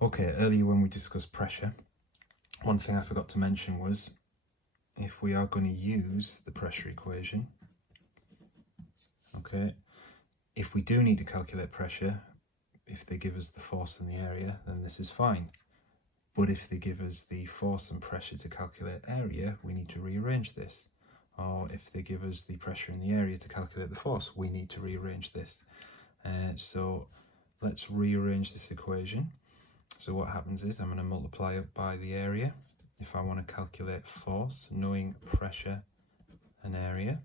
Okay, earlier when we discussed pressure, one thing I forgot to mention was if we are going to use the pressure equation, okay, if we do need to calculate pressure, if they give us the force and the area, then this is fine. But if they give us the force and pressure to calculate area, we need to rearrange this. Or if they give us the pressure and the area to calculate the force, we need to rearrange this. So let's rearrange this equation. So what happens is I'm going to multiply it by the area if I want to calculate force, knowing pressure and area.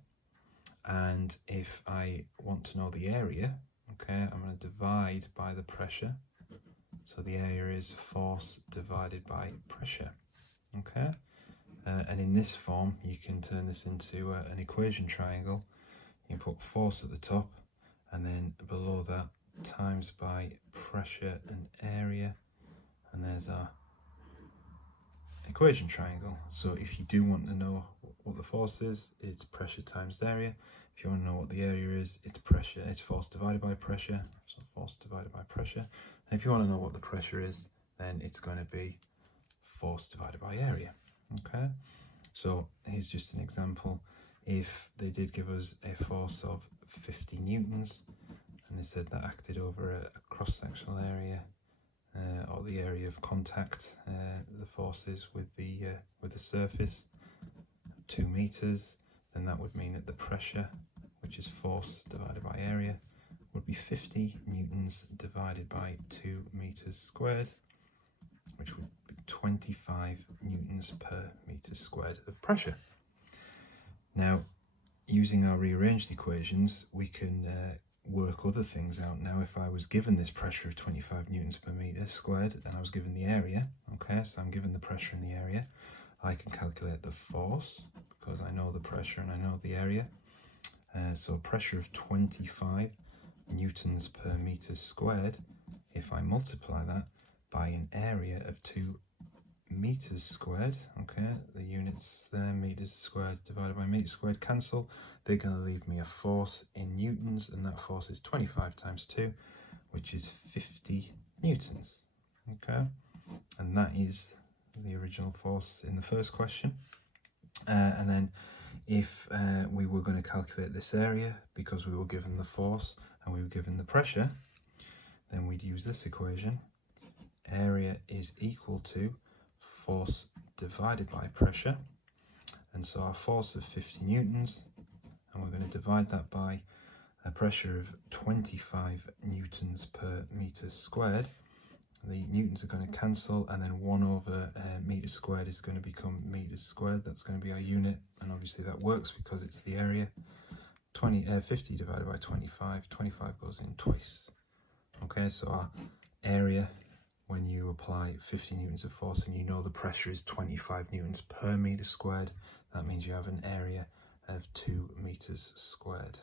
And if I want to know the area, okay, I'm going to divide by the pressure. So the area is force divided by pressure, okay? And in this form, you can turn this into an equation triangle. You put force at the top, and then below that, times by pressure and area. And there's our equation triangle. So if you do want to know what the force is, it's pressure times the area. If you want to know what the area is, it's pressure, it's force divided by pressure. So force divided by pressure. And if you want to know what the pressure is, then it's going to be force divided by area. Okay. So here's just an example. If they did give us a force of 50 newtons, and they said that acted over a cross-sectional area, or the area of contact, the forces with the surface, 2 meters, then that would mean that the pressure, which is force divided by area, would be 50 newtons divided by 2 meters squared, which would be 25 newtons per meter squared of pressure. Now, using our rearranged equations, we can work other things out. Now, if I was given this pressure of 25 newtons per meter squared, and I was given the area, okay, so I'm given the pressure and the area, I can calculate the force because I know the pressure and I know the area. So pressure of 25 newtons per meter squared, if I multiply that by an area of 2 meters squared, okay, the units there, meters squared divided by meters squared cancel, they're going to leave me a force in newtons, and that force is 25 times 2, which is 50 newtons, okay, and that is the original force in the first question. And then if we were going to calculate this area, because we were given the force and we were given the pressure, then we'd use this equation. Area is equal to force divided by pressure, and so our force of 50 newtons, and we're going to divide that by a pressure of 25 newtons per meter squared. The newtons are going to cancel, and then 1 over meter squared is going to become meters squared. That's going to be our unit, and obviously that works because it's the area. 50 divided by 25, 25 goes in twice. Okay, so our area, when you apply 50 newtons of force and you know the pressure is 25 newtons per meter squared, that means you have an area of 2 meters squared.